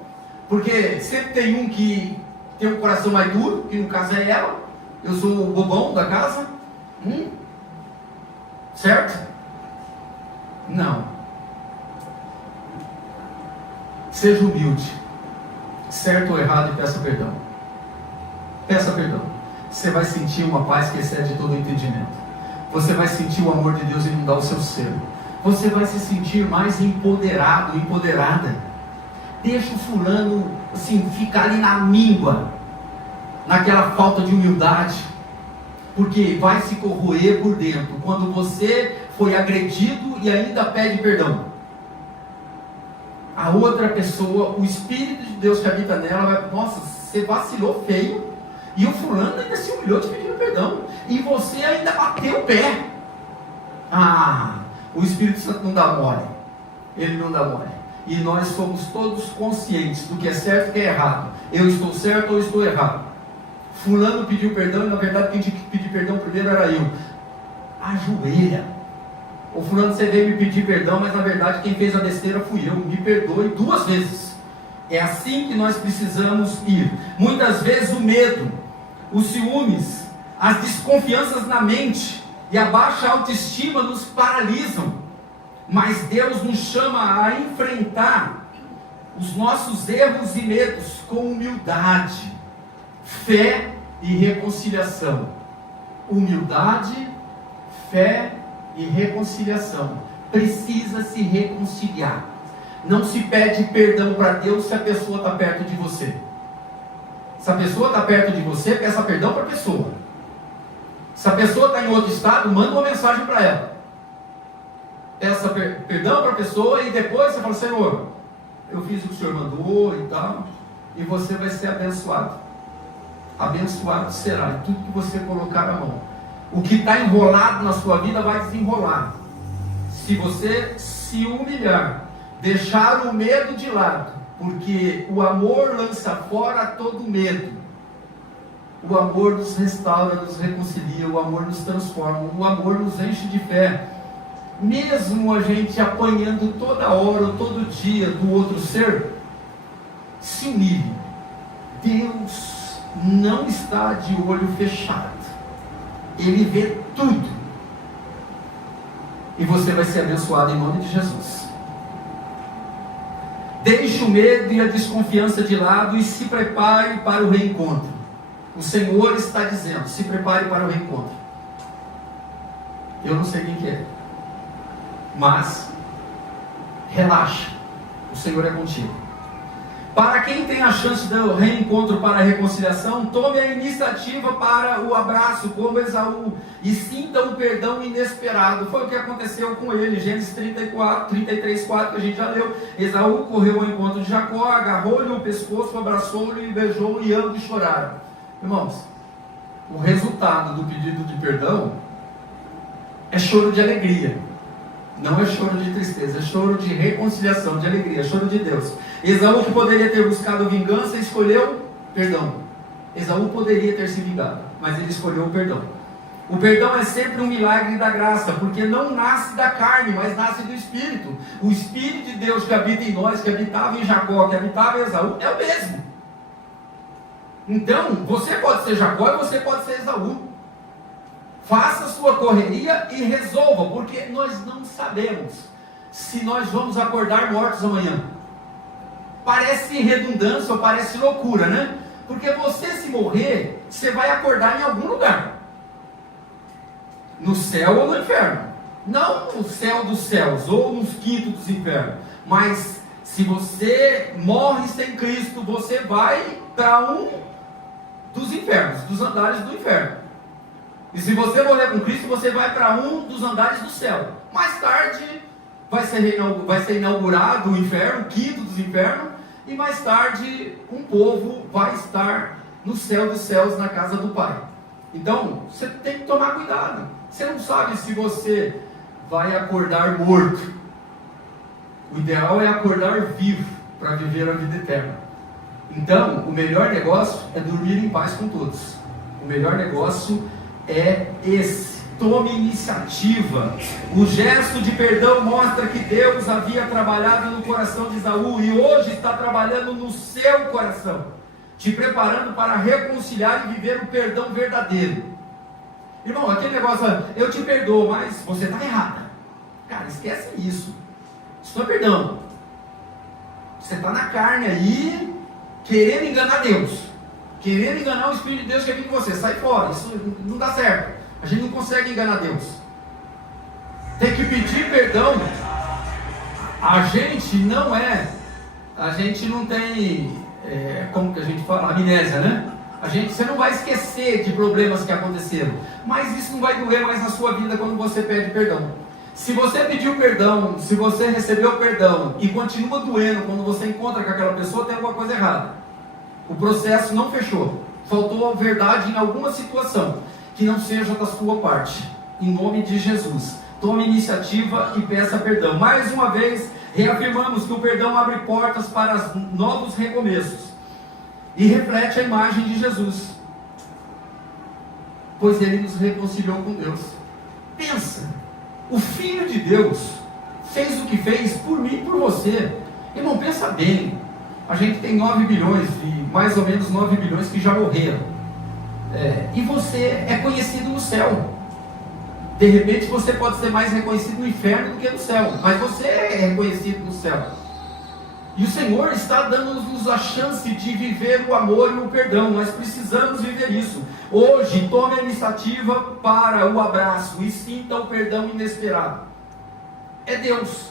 porque sempre tem um que tem um coração mais duro, que no caso é ela, eu sou o bobão da casa, certo? Não. Seja humilde, certo ou errado, e peça perdão. Peça perdão. Você vai sentir uma paz que excede todo o entendimento. Você vai sentir o amor de Deus inundar o seu ser. Você vai se sentir mais empoderado, empoderada. Deixa o fulano assim, ficar ali na míngua, naquela falta de humildade, porque vai se corroer por dentro quando você foi agredido e ainda pede perdão. A outra pessoa, o Espírito de Deus que habita nela vai, nossa, você vacilou feio, e o fulano ainda se humilhou te pedindo perdão, e você ainda bateu o pé. O Espírito Santo não dá mole, ele não dá mole, e nós somos todos conscientes do que é certo e do que é errado. Eu estou certo ou estou errado? Fulano pediu perdão e na verdade quem tinha que pedir perdão primeiro era eu. Ajoelha. O fulano, você veio me pedir perdão, mas na verdade quem fez a besteira fui eu, me perdoe 2 vezes. É assim que nós precisamos ir. Muitas vezes o medo, os ciúmes, as desconfianças na mente e a baixa autoestima nos paralisam, mas Deus nos chama a enfrentar os nossos erros e medos com humildade, fé e reconciliação. Humildade, fé e reconciliação. Precisa se reconciliar. Não se pede perdão para Deus se a pessoa está perto de você. Se a pessoa está perto de você, peça perdão para a pessoa. Se a pessoa está em outro estado, manda uma mensagem para ela. Peça perdão para a pessoa e depois você fala: Senhor, eu fiz o que o Senhor mandou e tal, e você vai ser abençoado. Abençoado será em tudo que você colocar a mão. O que está enrolado na sua vida vai desenrolar. Se você se humilhar, deixar o medo de lado, porque o amor lança fora todo medo. O amor nos restaura, nos reconcilia, o amor nos transforma, o amor nos enche de fé. Mesmo a gente apanhando toda hora, todo dia do outro ser, se humilhe. Deus não está de olho fechado. Ele vê tudo. E você vai ser abençoado em nome de Jesus. Deixe o medo e a desconfiança de lado e se prepare para o reencontro. O Senhor está dizendo: se prepare para o reencontro. Eu não sei quem que é, mas relaxa, o Senhor é contigo. Para quem tem a chance do reencontro para a reconciliação, tome a iniciativa para o abraço, como Esaú, e sinta um perdão inesperado. Foi o que aconteceu com ele, Gênesis 33:4, que a gente já leu. Esaú correu ao encontro de Jacó, agarrou-lhe o pescoço, abraçou-lhe e beijou, e ambos choraram. Irmãos, o resultado do pedido de perdão é choro de alegria. Não é choro de tristeza, é choro de reconciliação, de alegria, é choro de Deus. Esaú, que poderia ter buscado vingança, escolheu perdão. Esaú poderia ter se vingado, mas ele escolheu o perdão. O perdão é sempre um milagre da graça, porque não nasce da carne, mas nasce do Espírito. O Espírito de Deus que habita em nós, que habitava em Jacó, que habitava em Esaú, é o mesmo. Então, você pode ser Jacó e você pode ser Esaú. Faça a sua correria e resolva, porque nós não sabemos se nós vamos acordar mortos amanhã. Parece redundância ou parece loucura, né? Porque você, se morrer, você vai acordar em algum lugar. No céu ou no inferno. Não no céu dos céus ou nos quintos dos infernos. Mas se você morre sem Cristo, você vai para um dos infernos, dos andares do inferno. E se você morrer com Cristo, você vai para um dos andares do céu. Mais tarde vai ser inaugurado o inferno, o quinto dos infernos, e mais tarde um povo vai estar no céu dos céus, na casa do Pai. Então, você tem que tomar cuidado. Você não sabe se você vai acordar morto. O ideal é acordar vivo para viver a vida eterna. Então, o melhor negócio é dormir em paz com todos. O melhor negócio é esse. Tome iniciativa. O gesto de perdão mostra que Deus havia trabalhado no coração de Esaú e hoje está trabalhando no seu coração, te preparando para reconciliar e viver o perdão verdadeiro. Irmão, aquele negócio, eu te perdoo, mas você está errada. Cara, esquece isso. Isso não é perdão. Você está na carne aí, querendo enganar Deus, querendo enganar o Espírito de Deus que é vindo em você. Sai fora, isso não dá certo. A gente não consegue enganar Deus. Tem que pedir perdão. A gente não tem, como que a gente fala? Amnésia, né? Você não vai esquecer de problemas que aconteceram, mas isso não vai doer mais na sua vida quando você pede perdão. Se você pediu perdão, se você recebeu perdão e continua doendo quando você encontra com aquela pessoa, tem alguma coisa errada. O processo não fechou. Faltou a verdade em alguma situação que não seja da sua parte. Em nome de Jesus, tome iniciativa e peça perdão. Mais uma vez, reafirmamos que o perdão abre portas para novos recomeços e reflete a imagem de Jesus, pois ele nos reconciliou com Deus. Pensa, o Filho de Deus fez o que fez por mim e por você. Irmão, pensa bem. A gente tem 9 bilhões, mais ou menos 9 bilhões que já morreram. E você é conhecido no céu. De repente você pode ser mais reconhecido no inferno do que no céu, mas você é reconhecido no céu. E o Senhor está dando-nos a chance de viver o amor e o perdão. Nós precisamos viver isso. Hoje, tome a iniciativa para o abraço e sinta o perdão inesperado. É Deus.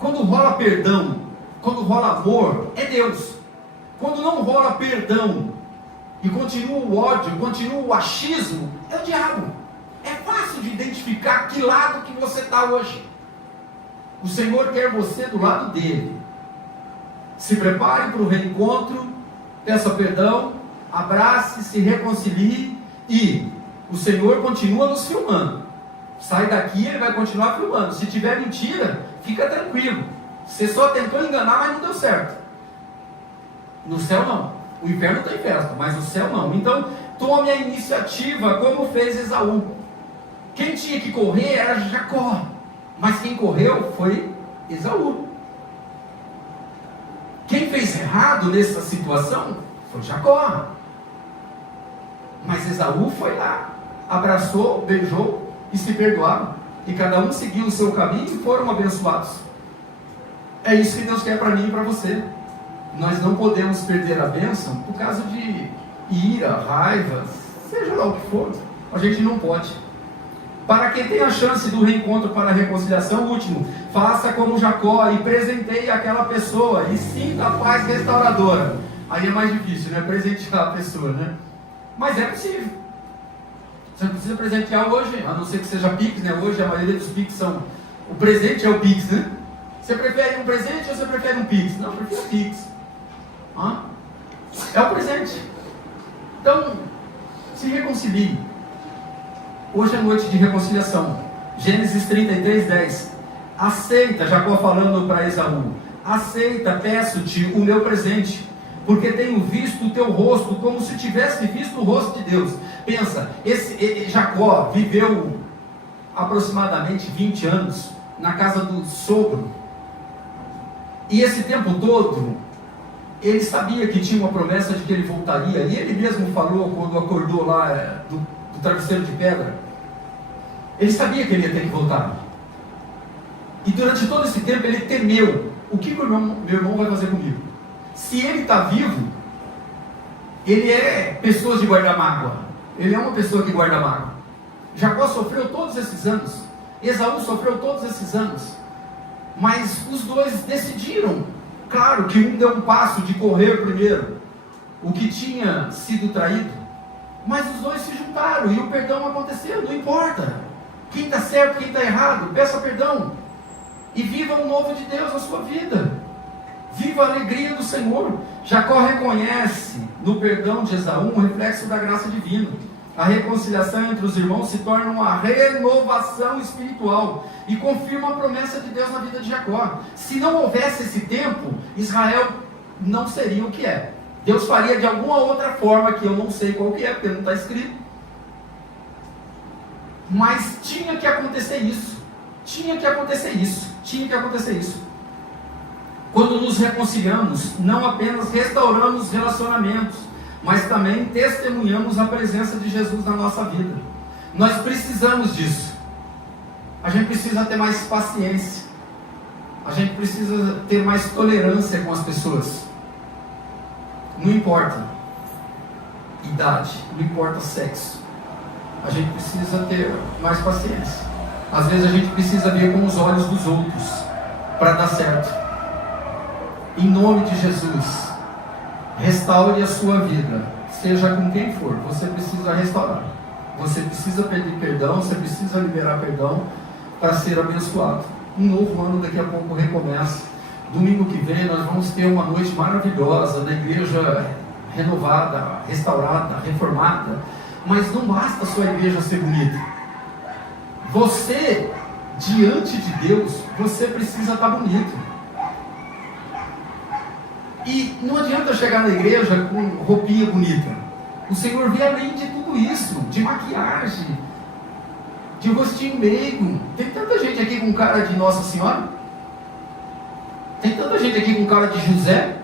Quando rola perdão, quando rola amor, é Deus. Quando não rola perdão e continua o ódio, continua o achismo, é o diabo. É fácil de identificar que lado que você está hoje. O Senhor quer você do lado dele. Se prepare para o reencontro, peça perdão, abrace, se reconcilie e o Senhor continua nos filmando. Sai daqui, ele vai continuar filmando. Se tiver mentira, fica tranquilo. Você só tentou enganar, mas não deu certo. No céu não. O inferno tem festa, mas o céu não. Então, tome a iniciativa como fez Esaú. Quem tinha que correr era Jacó, mas quem correu foi Esaú. Quem fez errado nessa situação foi Jacó. Mas Esaú foi lá, abraçou, beijou e se perdoaram. E cada um seguiu o seu caminho e foram abençoados. É isso que Deus quer para mim e para você. Nós não podemos perder a bênção por causa de ira, raiva, seja lá o que for. A gente não pode. Para quem tem a chance do reencontro para a reconciliação, último, faça como Jacó e presenteie aquela pessoa e sinta a paz restauradora. Aí é mais difícil, né? Presentear a pessoa, né? Mas é possível. Você não precisa presentear hoje, a não ser que seja Pix, né? Hoje a maioria dos Pix são... O presente é o Pix, né? Você prefere um presente ou você prefere um Pix? Não, eu prefiro Pix. É o presente. Então, se reconcilie. Hoje é noite de reconciliação. Gênesis 33, 10. Aceita, Jacó falando para Esaú, aceita, peço-te o meu presente, porque tenho visto o teu rosto como se tivesse visto o rosto de Deus. Pensa, Jacó viveu aproximadamente 20 anos na casa do sogro. E esse tempo todo, ele sabia que tinha uma promessa de que ele voltaria. E ele mesmo falou quando acordou lá do travesseiro de pedra. Ele sabia que ele ia ter que voltar. E durante todo esse tempo ele temeu. O que meu irmão vai fazer comigo? Se ele está vivo, ele é pessoa de guardar mágoa. Ele é uma pessoa que guarda mágoa. Jacó sofreu todos esses anos. Esaú sofreu todos esses anos. Mas os dois decidiram. Claro que um deu um passo de correr primeiro o que tinha sido traído. Mas os dois se juntaram e o perdão aconteceu. Não importa quem está certo, quem está errado. Peça perdão. E viva o novo de Deus na sua vida. Viva a alegria do Senhor. Jacó reconhece no perdão de Esaú um reflexo da graça divina. A reconciliação entre os irmãos se torna uma renovação espiritual e confirma a promessa de Deus na vida de Jacó. Se não houvesse esse tempo, Israel não seria o que é. Deus faria de alguma outra forma, que eu não sei qual que é, porque não está escrito. Mas tinha que acontecer isso. Tinha que acontecer isso. Tinha que acontecer isso. Quando nos reconciliamos, não apenas restauramos relacionamentos, mas também testemunhamos a presença de Jesus na nossa vida. Nós precisamos disso. A gente precisa ter mais paciência. A gente precisa ter mais tolerância com as pessoas. Não importa idade, não importa sexo. A gente precisa ter mais paciência. Às vezes a gente precisa ver com os olhos dos outros para dar certo. Em nome de Jesus, restaure a sua vida, seja com quem for. Você precisa restaurar. Você precisa pedir perdão, você precisa liberar perdão para ser abençoado. Um novo ano daqui a pouco recomeça. Domingo que vem nós vamos ter uma noite maravilhosa na igreja renovada, restaurada, reformada. Mas não basta a sua igreja ser bonita. Você, diante de Deus, você precisa estar bonito. E não adianta chegar na igreja com roupinha bonita. O Senhor vê além de tudo isso, de maquiagem, de rostinho meigo. Tem tanta gente aqui com cara de Nossa Senhora. Tem tanta gente aqui com cara de José.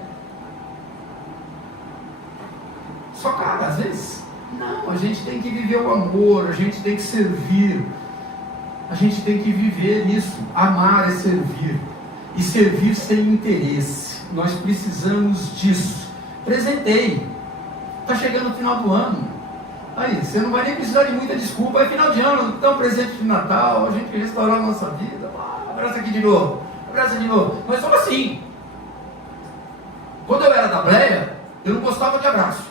Só cara, às vezes. Não, a gente tem que viver o amor, a gente tem que servir. A gente tem que viver isso. Amar é servir. E servir sem interesse. Nós precisamos disso. Presenteie. Está chegando o final do ano. Aí, você não vai nem precisar de muita desculpa. É final de ano, dá um presente de Natal, a gente restaurar a nossa vida. Abraça aqui de novo. Abraça de novo. Mas só assim. Quando eu era da Bleia, eu não gostava de abraço.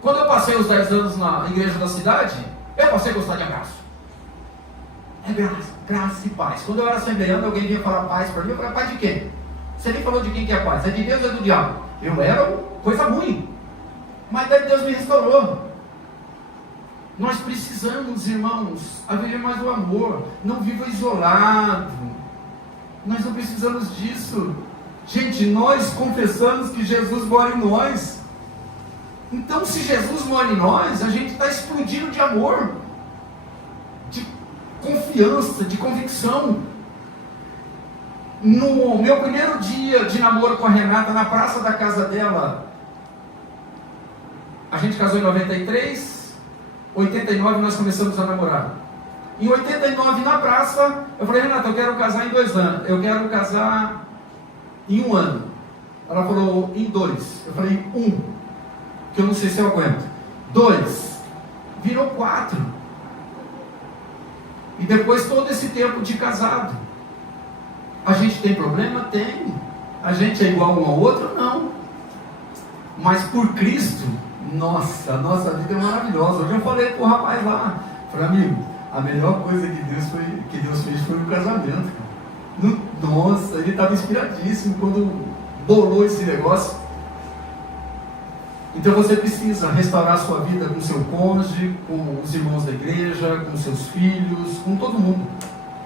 Quando eu passei os 10 anos na igreja da cidade, eu passei a gostar de abraço. É graça e paz. Quando eu era assembleando, alguém vinha falar paz para mim, eu falei, paz de quem? Você nem falou de quem que é paz, é de Deus ou é do diabo? Eu era coisa ruim. Mas daí Deus me restaurou. Nós precisamos, irmãos, a viver mais o amor. Não viva isolado. Nós não precisamos disso. Gente, nós confessamos que Jesus mora em nós. Então, se Jesus mora em nós, a gente está explodindo de amor, de confiança, de convicção. No meu primeiro dia de namoro com a Renata, na praça da casa dela, a gente casou em 93, 89 nós começamos a namorar. Em 89 na praça, eu falei, Renata, eu quero casar em 2 anos, eu quero casar em 1 ano. Ela falou, em 2. Eu falei, 1. Que eu não sei se eu aguento. 2, virou 4. E depois todo esse tempo de casado, a gente tem problema? Tem. A gente é igual um ao outro? Não. Mas por Cristo, nossa, a nossa vida é maravilhosa. Hoje eu falei pro rapaz lá, falei, amigo, a melhor coisa que Deus fez foi o casamento. Nossa, ele estava inspiradíssimo quando bolou esse negócio. Então você precisa restaurar a sua vida com o seu cônjuge, com os irmãos da igreja, com seus filhos, com todo mundo.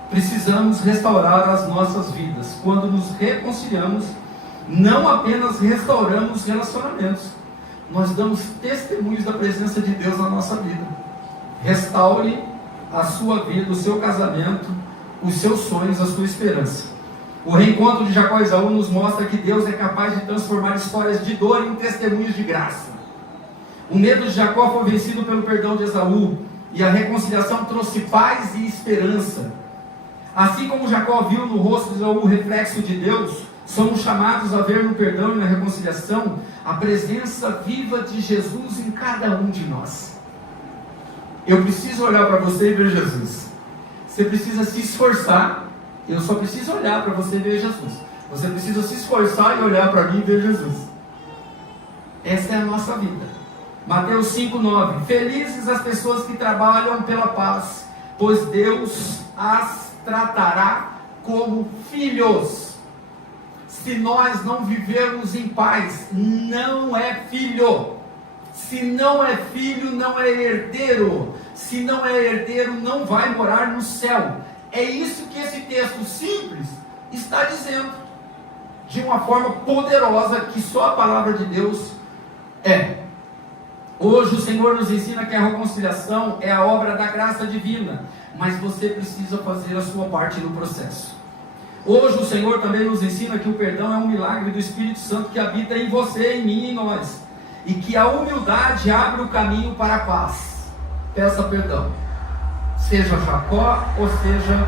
Precisamos restaurar as nossas vidas. Quando nos reconciliamos, não apenas restauramos relacionamentos, nós damos testemunhos da presença de Deus na nossa vida. Restaure a sua vida, o seu casamento, os seus sonhos, a sua esperança. O reencontro de Jacó e Esaú nos mostra que Deus é capaz de transformar histórias de dor em testemunhos de graça. O medo de Jacó foi vencido pelo perdão de Esaú, e a reconciliação trouxe paz e esperança. Assim como Jacó viu no rosto de Esaú o reflexo de Deus, somos chamados a ver no perdão e na reconciliação a presença viva de Jesus em cada um de nós. Eu preciso olhar para você e ver Jesus. Você precisa se esforçar. Eu só preciso olhar para você e ver Jesus. Você precisa se esforçar e olhar para mim e ver Jesus. Essa é a nossa vida. Mateus 5:9. Felizes as pessoas que trabalham pela paz, pois Deus as tratará como filhos. Se nós não vivermos em paz, não é filho. Se não é filho, não é herdeiro. Se não é herdeiro, não vai morar no céu. É isso que esse texto simples está dizendo, de uma forma poderosa, que só a palavra de Deus é. Hoje o Senhor nos ensina que a reconciliação é a obra da graça divina, mas você precisa fazer a sua parte no processo. Hoje o Senhor também nos ensina que o perdão é um milagre do Espírito Santo que habita em você, em mim e em nós, e que a humildade abre o caminho para a paz. Peça perdão, seja Jacó ou seja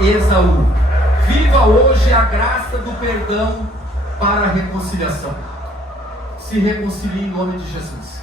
Esaú. Viva hoje a graça do perdão para a reconciliação. Se reconcilie em nome de Jesus.